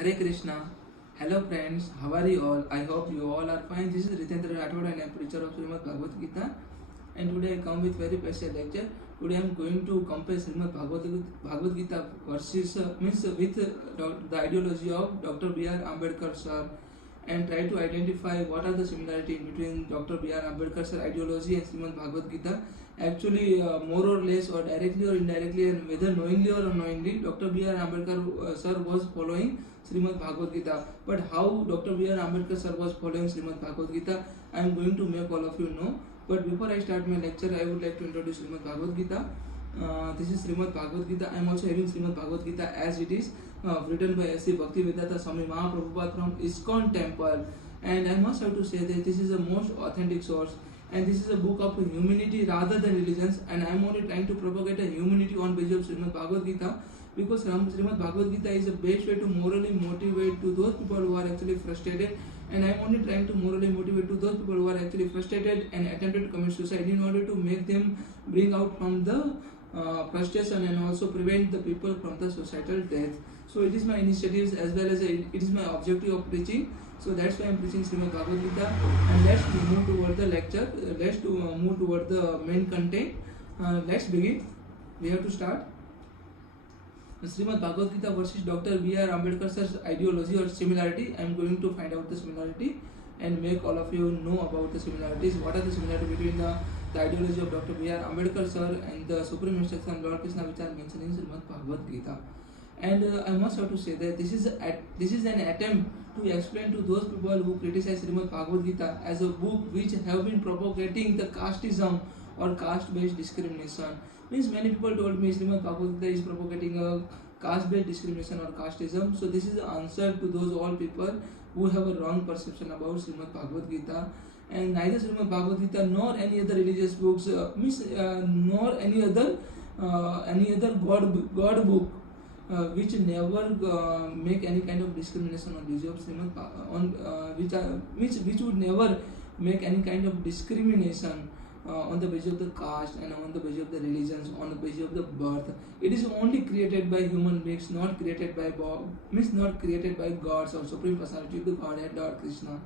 Hare Krishna. Hello friends, how are you all? I hope you all are fine. This is Ritendra Rathod and I am preacher of Shrimad Bhagavad Gita. And today I come with very special lecture. Today I am going to compare Shrimad Bhagavad Gita verses with the ideology of Dr. B.R. Ambedkar sir, and try to identify what are the similarity between Dr. B.R. Ambedkar sir ideology and Shrimad Bhagavad Gita. Actually, more or less, or directly or indirectly, and whether knowingly or unknowingly, Dr. B.R. Ambedkar sir was following Shrimad Bhagavad Gita. But how Dr. B.R. Ambedkar sir was following Shrimad Bhagavad Gita, I am going to make all of you know. But before I start my lecture, I would like to introduce Shrimad Bhagavad Gita. This is Shrimad Bhagavad Gita. I am also having Shrimad Bhagavad Gita as it is, written by S.C. Bhaktivedanta Swami Mahaprabhupada from ISKCON temple. And I must have to say that this is the most authentic source. And this is a book of humanity rather than religions. And I am only trying to propagate a humanity on basis of Shrimad Bhagavad Gita. Because Shrimad Bhagavad Gita is the best way to morally motivate to those people who are actually frustrated. And I am only trying to morally motivate to those people who are actually frustrated and attempted to commit suicide, in order to make them bring out from the frustration and also prevent the people from the societal death. So it is my initiatives as well as it is my objective of preaching. So that's why I am preaching Shrimad Bhagavad Gita. And let's move toward the lecture. Let's move toward the main content. Let's begin. We have to start. Shrimad Bhagavad Gita versus Dr. B.R. Ambedkar sir's ideology or similarity. I am going to find out the similarity and make all of you know about the similarities. What are the similarities between the ideology of Dr. B.R. Ambedkar sir and the supreme instruction of Lord Krishna, which are mentioned in Shrimad Bhagavad Gita. And I must have to say that this is an attempt to explain to those people who criticize Shrimad Bhagavad Gita as a book which have been propagating the casteism or caste-based discrimination. Means many people told me Shrimad Bhagavad Gita is propagating a caste-based discrimination or casteism. So this is the answer to those all people who have a wrong perception about Shrimad Bhagavad Gita. And neither Shrimad Bhagavad Gita nor any other religious books, nor any other God book, which never make any kind of discrimination on basis of Shrimad, which would never make any kind of discrimination on the basis of the caste and on the basis of the religions, on the basis of the birth. It is only created by human beings, not created by gods or supreme personality of the Godhead, Lord Krishna.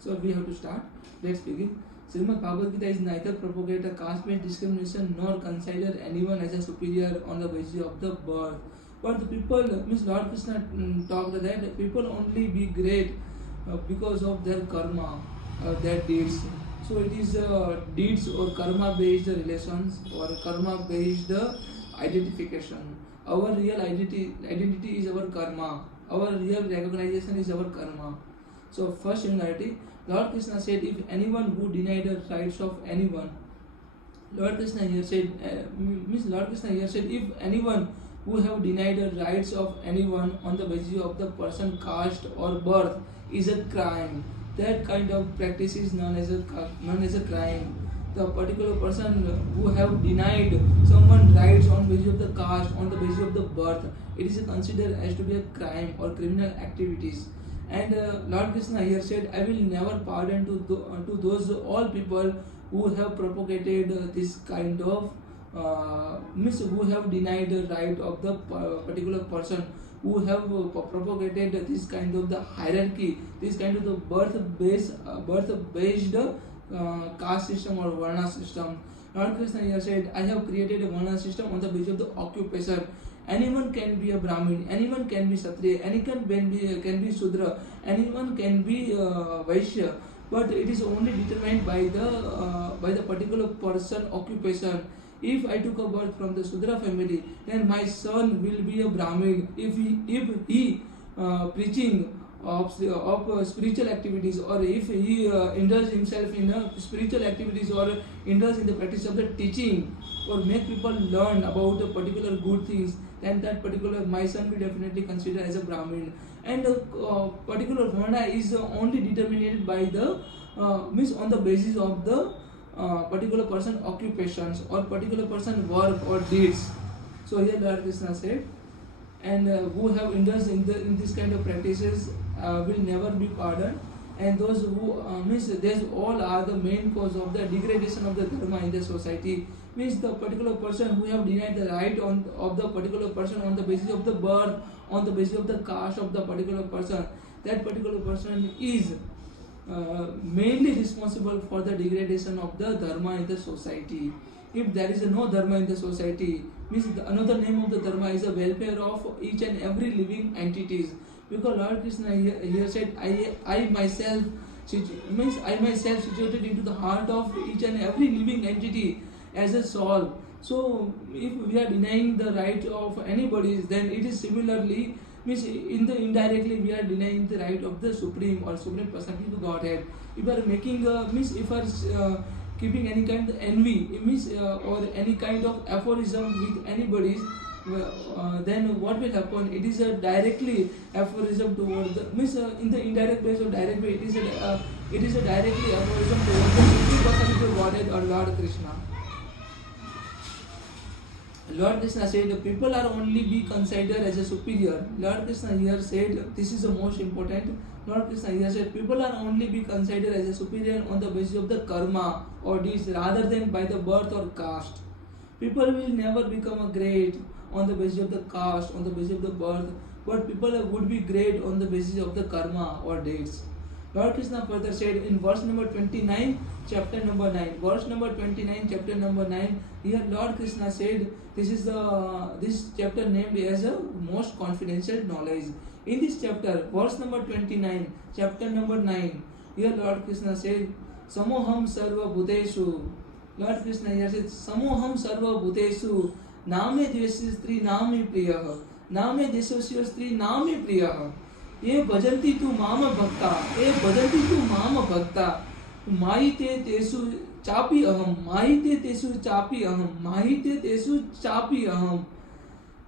So we have to start. Let's begin. Shrimad Bhagavad Gita is neither propagate a caste-based discrimination nor consider anyone as a superior on the basis of the birth. But the people, Lord Krishna talked that people only be great because of their karma, their deeds. So it is deeds or karma based relations or karma based identification. Our real identity is our karma. Our real recognition is our karma. So first similarity, Lord Krishna said, if anyone who denied the rights of anyone, Lord Krishna here said, if anyone who have denied the rights of anyone on the basis of the person, caste or birth is a crime. That kind of practice is known as a crime. The particular person who have denied someone rights on basis of the caste, on the basis of the birth, it is considered as to be a crime or criminal activities. And Lord Krishna here said, I will never pardon to those all people who have propagated this kind of who have denied the right of the particular person, who have propagated this kind of the hierarchy, this kind of the birth-based caste system or varna system. Lord Krishna here said, I have created a varna system on the basis of the occupation. Anyone can be a Brahmin, anyone can be Kshatriya, anyone can be Shudra, anyone can be Vaishya, but it is only determined by the particular person occupation. If I took a birth from the Shudra family, then my son will be a Brahmin. If he preaching of spiritual activities, or if he indulge himself in spiritual activities, or indulge in the practice of the teaching, or make people learn about the particular good things, then that particular my son will definitely consider as a Brahmin. And particular varna is only determined by the on the basis of the particular person occupations or particular person work or deeds. So here Lord Krishna said, and who have indulged in this kind of practices will never be pardoned. And those who these all are the main cause of the degradation of the dharma in the society. means the particular person who have denied the right of the particular person on the basis of the birth, on the basis of the caste of the particular person, that particular person is mainly responsible for the degradation of the dharma in the society. If there is no dharma in the society, means another name of the dharma is the welfare of each and every living entities. Because Lord Krishna here said, I myself situated into the heart of each and every living entity as a soul. So if we are denying the right of anybody, then it is similarly, means in the indirectly we are denying the right of the supreme or supreme personality to Godhead. If we are making means if we are keeping any kind of envy, means or any kind of aphorism with anybody, then what will happen? It is a directly aphorism toward the, means in the indirect way or direct way, it is a directly aphorism toward the supreme personality of Godhead or Lord Krishna. Lord Krishna said, people are only be considered as a superior. Lord Krishna here said, this is the most important. Lord Krishna here said, people are only be considered as a superior on the basis of the karma or deeds rather than by the birth or caste. People will never become a great on the basis of the caste, on the basis of the birth, but people would be great on the basis of the karma or deeds. Lord Krishna further said in verse number 29, chapter number 9. Verse number 29, chapter number 9. Here Lord Krishna said, this chapter named as a most confidential knowledge. In this chapter, verse number 29, chapter number 9. Here Lord Krishna said, Samoham sarva bhuteshu. Lord Krishna here said, Samoham sarva bhuteshu. Name dvesya stri nami priyah. Name desosya stri nami priyah. ये भजन्ति तु माम भक्ता, ये भजन्ति तु माम भक्ता, माहिते तेषु चापि अहम, माहिते तेषु चापि अहम, माहिते तेषु चापि अहम.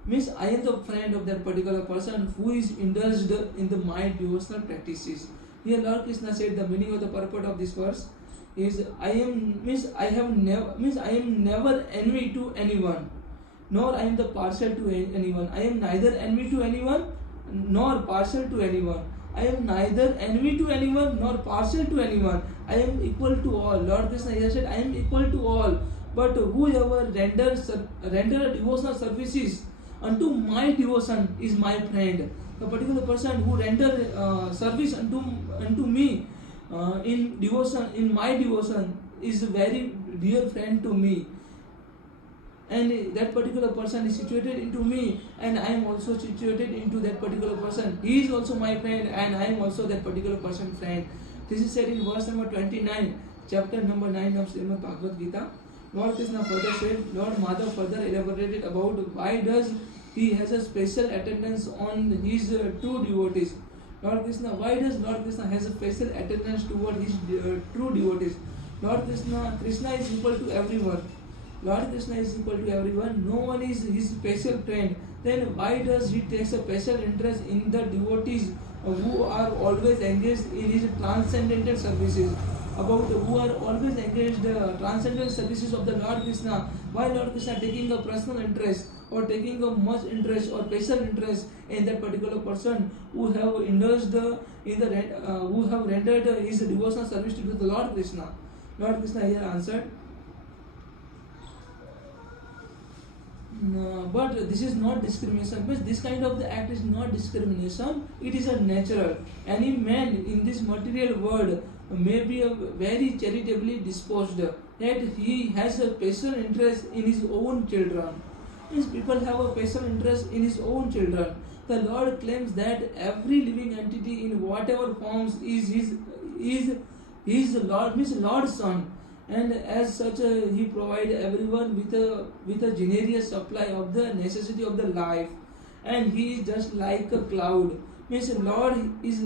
Means I am the friend of that particular person who is indulged in the mind devotional practices. Here Lord Krishna said the meaning of the purport of this verse is I am never envy to anyone, nor I am the partial to anyone. I am neither envy to anyone nor partial to anyone. I am neither envy to anyone nor partial to anyone. I am equal to all. Lord Krishna here said, I am equal to all. But whoever render devotional services unto my devotion is my friend. The particular person who render service unto me in devotion, in my devotion, is a very dear friend to me. And that particular person is situated into me, and I am also situated into that particular person. He is also my friend, and I am also that particular person's friend. This is said in verse number 29, chapter number 9 of Shrimad Bhagavad Gita. Lord Krishna further said, Lord Madhav further elaborated about why does he has a special attendance on his true devotees. Lord Krishna, why does Lord Krishna has a special attendance toward his true devotees? Lord Krishna is equal to everyone. Lord Krishna is equal to everyone. No one is his special friend. Then why does he take a special interest in the devotees who are always engaged in his transcendental services? About who are always engaged transcendental services of the Lord Krishna. Why Lord Krishna taking a personal interest or taking a much interest or special interest in that particular person who have indulged in the who have rendered his devotional service to the Lord Krishna? Lord Krishna here answered, but this is not discrimination. But this kind of the act is not discrimination. It is a natural. Any man in this material world may be very charitably disposed, yet he has a special interest in his own children. Means people have a special interest in his own children. The Lord claims that every living entity in whatever forms is his Lord, means Lord's son. And as such, he provides everyone with a generous supply of the necessity of the life. And he is just like a cloud. Means Lord is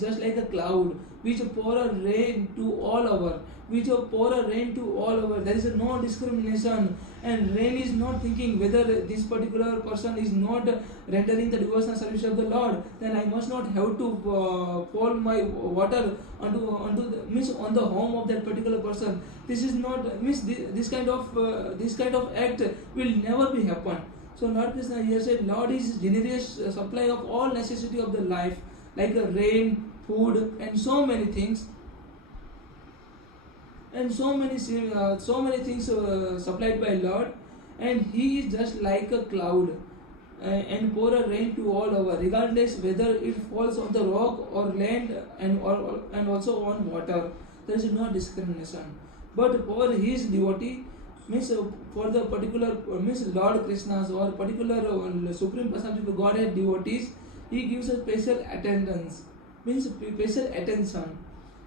just like a cloud which pour a rain to all over. There is no discrimination, and rain is not thinking whether this particular person is not rendering the devotional service of the Lord. Then I must not have to pour my water onto on the home of that particular person. This is not this kind of act will never be happen. So Lord Krishna here said, Lord is generous supply of all necessity of the life, like a rain, food, and so many things. and so many things supplied by Lord, and He is just like a cloud and pour a rain to all over, regardless whether it falls on the rock or land and also on water. There is no discrimination. But for His devotee, means for the particular means Lord Krishna's or particular Supreme Personality of Godhead devotees, He gives a special attendance, means special attention.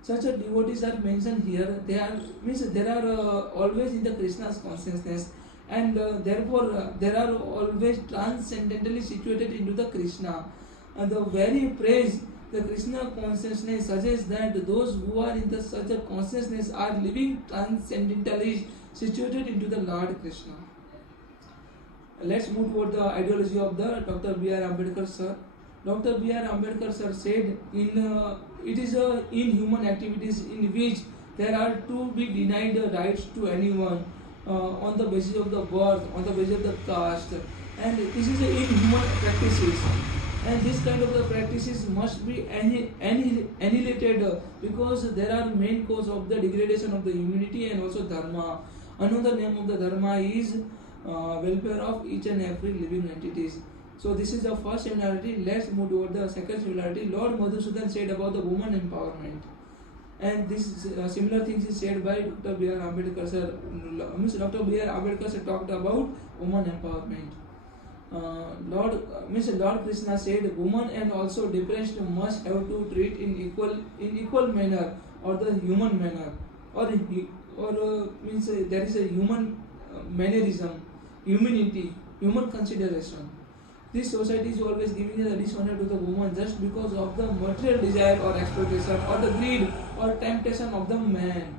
Such a devotees are mentioned here. They are means there are always in the Krishna's consciousness, and therefore there are always transcendentally situated into the Krishna. And the very praise the Krishna consciousness suggests that those who are in the such a consciousness are living transcendentally situated into the Lord Krishna. Let's move toward the ideology of the Dr. B.R. Ambedkar sir. Dr. B.R. Ambedkar sir said it is inhuman activities in which there are to be denied the rights to anyone on the basis of the birth, on the basis of the caste, and this is inhuman practices. And this kind of the practices must be annihilated because there are main cause of the degradation of the humanity and also dharma. Another name of the dharma is welfare of each and every living entities. So this is the first similarity. Let's move toward the second similarity. Lord Madhusudan said about the woman empowerment, and this similar things is said by Dr. B.R. Ambedkar sir. Dr. B.R. Ambedkar sir talked about woman empowerment. Lord Krishna said woman and also depressed must have to treat in equal manner or the human manner or means there is a human mannerism, humanity, human consideration. This society is always giving a dishonor to the woman just because of the material desire or exploitation or the greed or temptation of the man.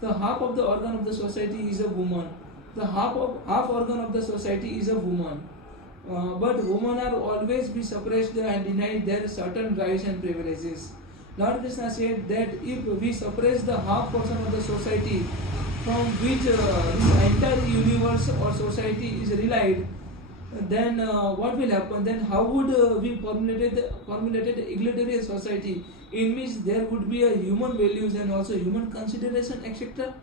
The half of the organ of the society is a woman. The half organ of the society is a woman. But women are always be suppressed and denied their certain rights and privileges. Lord Krishna said that if we suppress the half portion of the society from which this entire universe or society is relied, then what will happen? Then how would we formulated egalitarian society in which there would be a human values and also human consideration, etc.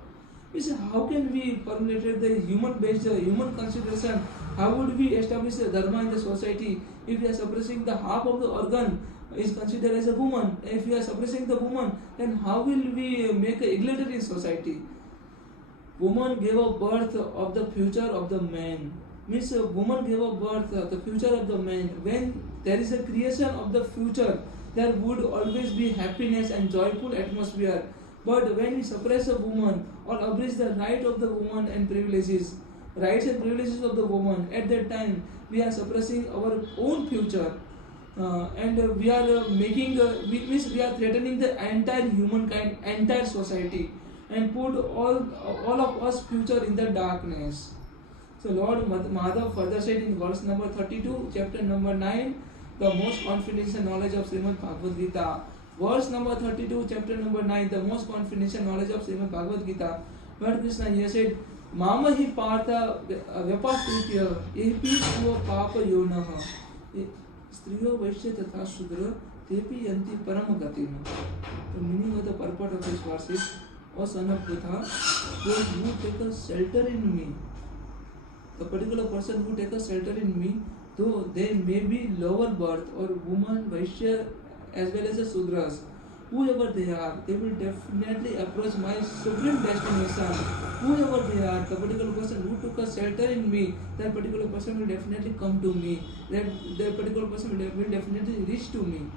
How can we formulate the human-based human consideration? How would we establish the dharma in the society if we are suppressing the half of the organ is considered as a woman? If we are suppressing the woman, then how will we make an egalitarian society? Woman gave a birth of the future of the man. Means woman gave a birth of the future of the man. When there is a creation of the future, there would always be happiness and joyful atmosphere. But when we suppress a woman or abridge the right of the woman and privileges, rights and privileges of the woman, at that time we are suppressing our own future, and we are we are threatening the entire humankind, entire society, and put all of us future in the darkness. So Lord Madhav further said in verse number 32, chapter number 9, the most confidential knowledge of Shrimad Bhagavad Gita. Verse number 32, chapter number 9, the most confidential knowledge of Shrimad Bhagavad Gita. Lord Krishna here said, Mama hi partha vyapastritya epi suva papa yonaha. Striyo vaishya tatha sudra tepi yanti param gatim. The meaning of the purport of this verse is, O son of Pritha, those who take a shelter in me, the particular person who take a shelter in me, though they may be lower birth or woman, Vaishya, as well as the Sudras, whoever they are, they will definitely approach my supreme destination. Whoever they are, the particular person who took a shelter in me, that particular person will definitely come to me. That particular person will definitely reach to me.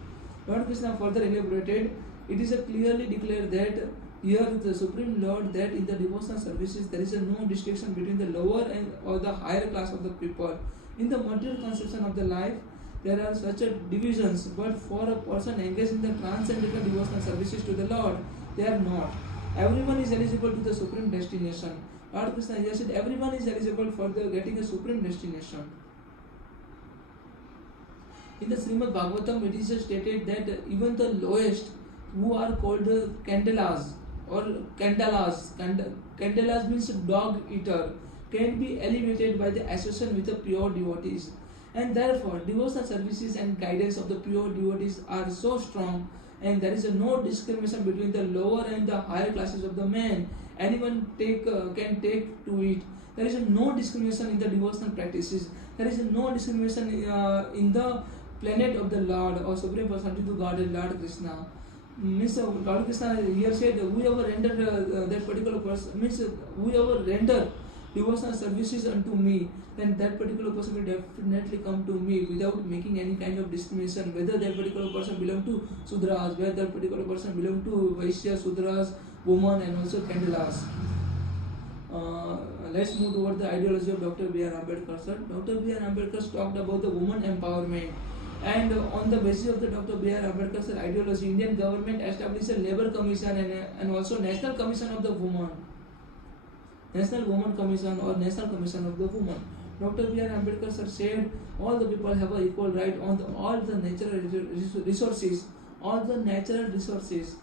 Lord Krishna further elaborated, it is clearly declared that here the Supreme Lord that in the devotional services there is no distinction between the lower and or the higher class of the people. In the material conception of the life, there are such divisions, but for a person engaged in the transcendental devotional services to the Lord, they are not. Everyone is eligible to the supreme destination. Lord Krishna here said everyone is eligible for the getting a supreme destination. In the Shrimad Bhagavatam, it is stated that even the lowest, who are called candelas or candelas means dog eater, can be elevated by the association with the pure devotees. And therefore, devotional services and guidance of the pure devotees are so strong and there is no discrimination between the lower and the higher classes of the men. Anyone can take to it. There is no discrimination in the devotional practices. There is no discrimination in the planet of the Lord or Supreme Personality to God, Lord Krishna. Means Lord Krishna here said, whoever render that particular person, means whoever render devotional services unto me, then that particular person will definitely come to me without making any kind of discrimination, whether that particular person belong to Sudras, whether that particular person belong to Vaishya, Sudras, women and also Kandalas. Let's move toward the ideology of Dr. B.R. Ambedkar, sir. Dr. B.R. Ambedkar talked about the woman empowerment. And on the basis of the Dr. B.R. Ambedkar's ideology, Indian government established a Labour Commission and also National Commission of the Women. National Women Commission or National Commission of the Women. Dr. B.R. Ambedkar sir said all the people have an equal right on all the natural resources. All the natural resources.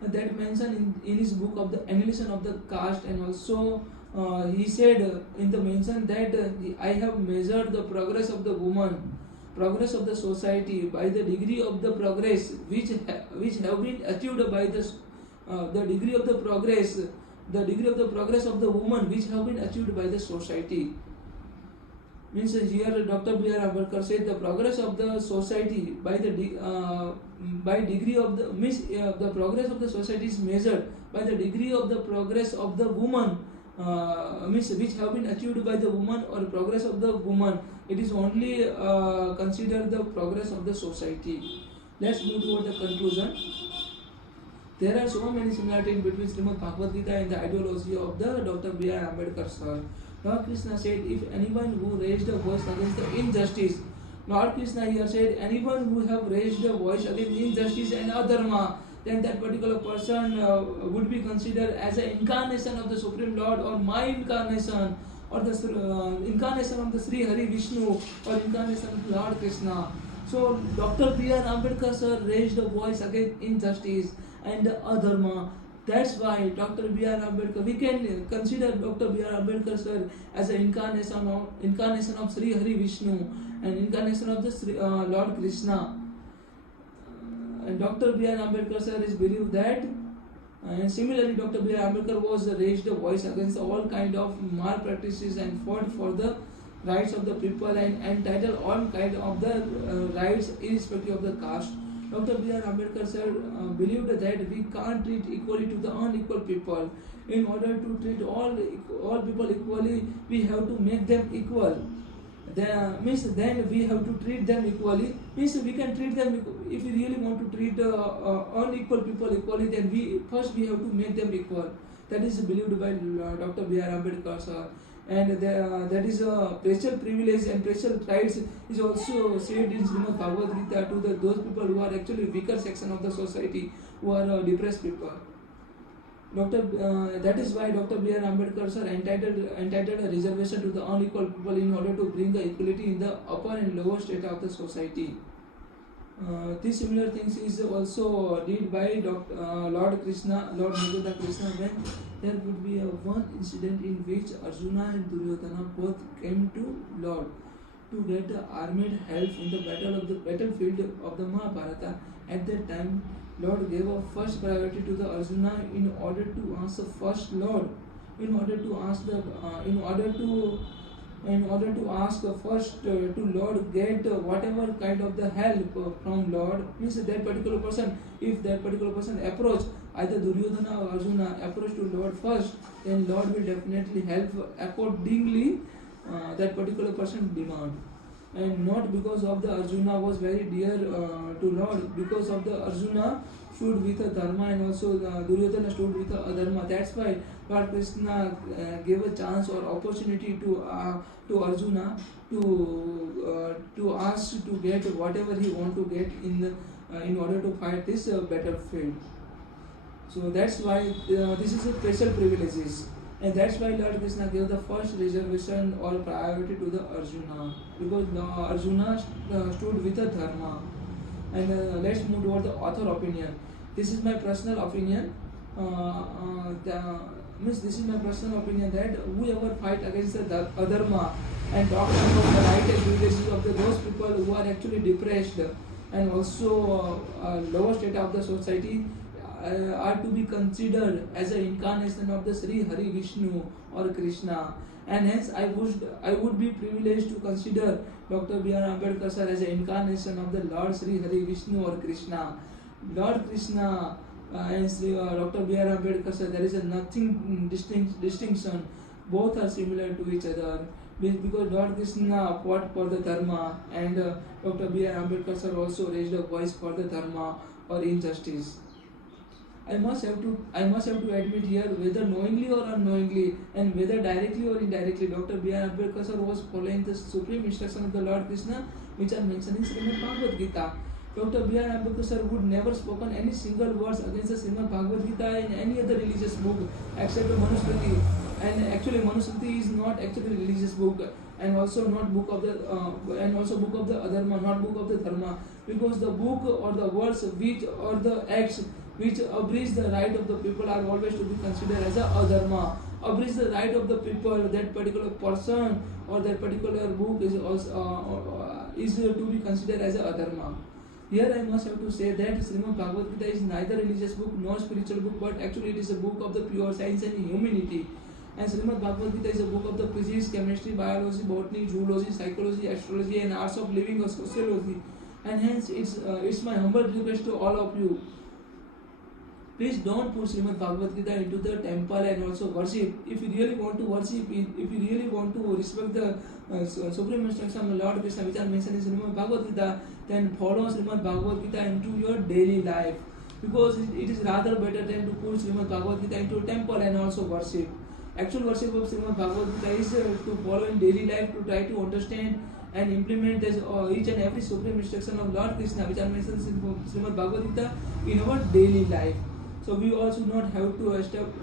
That mentioned in his book of the annihilation of the caste, and also he said in the mention that I have measured the progress of the woman, progress of the society by the degree of the progress which have been achieved by the degree of the progress of the woman which have been achieved by the society. Means here Dr. B.R. Ambedkar said the progress of the society by degree of the the progress of the society is measured by the degree of the progress of the woman, which have been achieved by the woman or progress of the woman. It is only considered the progress of the society. Let's move toward the conclusion. There are so many similarities between Shrimad Bhagavad Gita and the ideology of the Dr. B.R. Ambedkar sir. Lord Krishna said, if anyone who raised a voice against the injustice, Lord Krishna here said, anyone who have raised a voice against injustice and adharma, then that particular person would be considered as an incarnation of the Supreme Lord, or my incarnation, or the incarnation of the Sri Hari Vishnu, or incarnation of Lord Krishna. So Dr. B.R. Ambedkar sir raised a voice against injustice and adharma. That's why Dr. B.R. Ambedkar, we can consider Dr. B.R. Ambedkar sir as an incarnation of Sri Hari Vishnu and incarnation of the Lord Krishna. And Dr. B.R. Ambedkar sir is believed that, and similarly Dr. B.R. Ambedkar was raised a voice against all kind of malpractices and fought for the rights of the people and entitled all kind of the rights irrespective of the caste. Dr. B.R. Ambedkar sir believed that we can't treat equally to the unequal people. In order to treat all people equally, we have to make them equal. Then we have to treat them equally. Means we can treat them, if we really want to treat unequal people equally, then we have to make them equal. That is believed by Dr. B.R. Ambedkar sir. And that is a special privilege and special rights is also said in Shrimad Bhagavad Gita to those people who are actually weaker section of the society, who are depressed people. That is why Dr. B.R. Ambedkar sir entitled a reservation to the unequal people in order to bring the equality in the upper and lower state of the society. These similar things is also did by Lord Ambedkar Krishna, when there would be one incident in which Arjuna and Duryodhana both came to Lord to get armed help in the battlefield of the Mahabharata. At that time, Lord gave a first priority to the Arjuna in order to ask the first Lord, in order to ask first to Lord get whatever kind of the help from Lord. Means that particular person, if that particular person approach either Duryodhana or Arjuna approach to Lord first, then Lord will definitely help accordingly that particular person demand. And not because of the Arjuna was very dear to Lord, because of the Arjuna stood with a dharma and also Duryodhana stood with a adharma. That's why Lord Krishna gave a chance or opportunity to Arjuna to ask to get whatever he want to get in order to fight this battlefield. So that's why this is a special privileges. And that's why Lord Krishna gave the first reservation or priority to the Arjuna, because Arjuna stood with a dharma. And let's move toward the author opinion. This is my personal opinion. This is my personal opinion that whoever fight against the adharma and talk about the right and privileges of those people who are actually depressed and also lower state of the society are to be considered as an incarnation of the Sri Hari Vishnu or Krishna, and hence I would be privileged to consider Dr. B.R. Ambedkar sir as an incarnation of the Lord Sri Hari Vishnu or Krishna. Lord Krishna and Dr. B.R. Ambedkar sir, there is a nothing distinction. Both are similar to each other because Lord Krishna fought for the dharma, and Dr. B.R. Ambedkar sir also raised a voice for the dharma or injustice. I must have to admit here, whether knowingly or unknowingly, and whether directly or indirectly, Dr. B.R. Ambedkar sir was following the supreme instruction of the Lord Krishna, which are mentioned in Shrimad Bhagavad Gita. Dr. B.R. Ambedkar sir would never spoken any single words against the Shrimad Bhagavad Gita in any other religious book except the Manusmriti. And actually, Manusmriti is not actually a religious book, and also not book of the book of the adharma, not book of the dharma, because the book or the words which or the acts which abridge the right of the people are always to be considered as a adharma. Abridge the right of the people, that particular person or that particular book is also is to be considered as a adharma. Here I must have to say that Shrimad Bhagavad Gita is neither religious book nor spiritual book, but actually it is a book of the pure science and humanity. And Shrimad Bhagavad Gita is a book of the physics, chemistry, biology, botany, zoology, psychology, astrology, and arts of living or sociology. And hence it's my humble request to all of you. Please don't put Shrimad Bhagavad Gita into the temple and also worship. If you really want to worship, if you really want to respect the supreme instruction of the Lord Krishna, which are mentioned in Shrimad Bhagavad Gita, then follow Shrimad Bhagavad Gita into your daily life. Because it is rather better than to put Shrimad Bhagavad Gita into a temple and also worship. Actual worship of Shrimad Bhagavad Gita is to follow in daily life, to try to understand and implement this, each and every supreme instruction of Lord Krishna, which are mentioned in Shrimad Bhagavad Gita, in our daily life. So we also not have to establish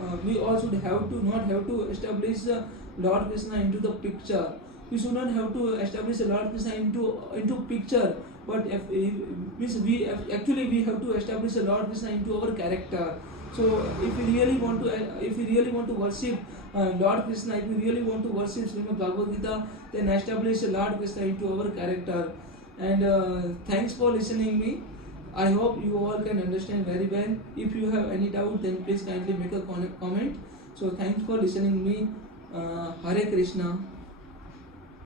Lord Krishna into the picture. We should not have to establish Lord Krishna into picture, but we have to establish Lord Krishna into our character. So if we really want to worship Lord Krishna, if we really want to worship Shrimad Bhagavad Gita, then establish Lord Krishna into our character. And thanks for listening me. I hope you all can understand very well. If you have any doubt, then please kindly make a comment. So thanks for listening me. Hare Krishna.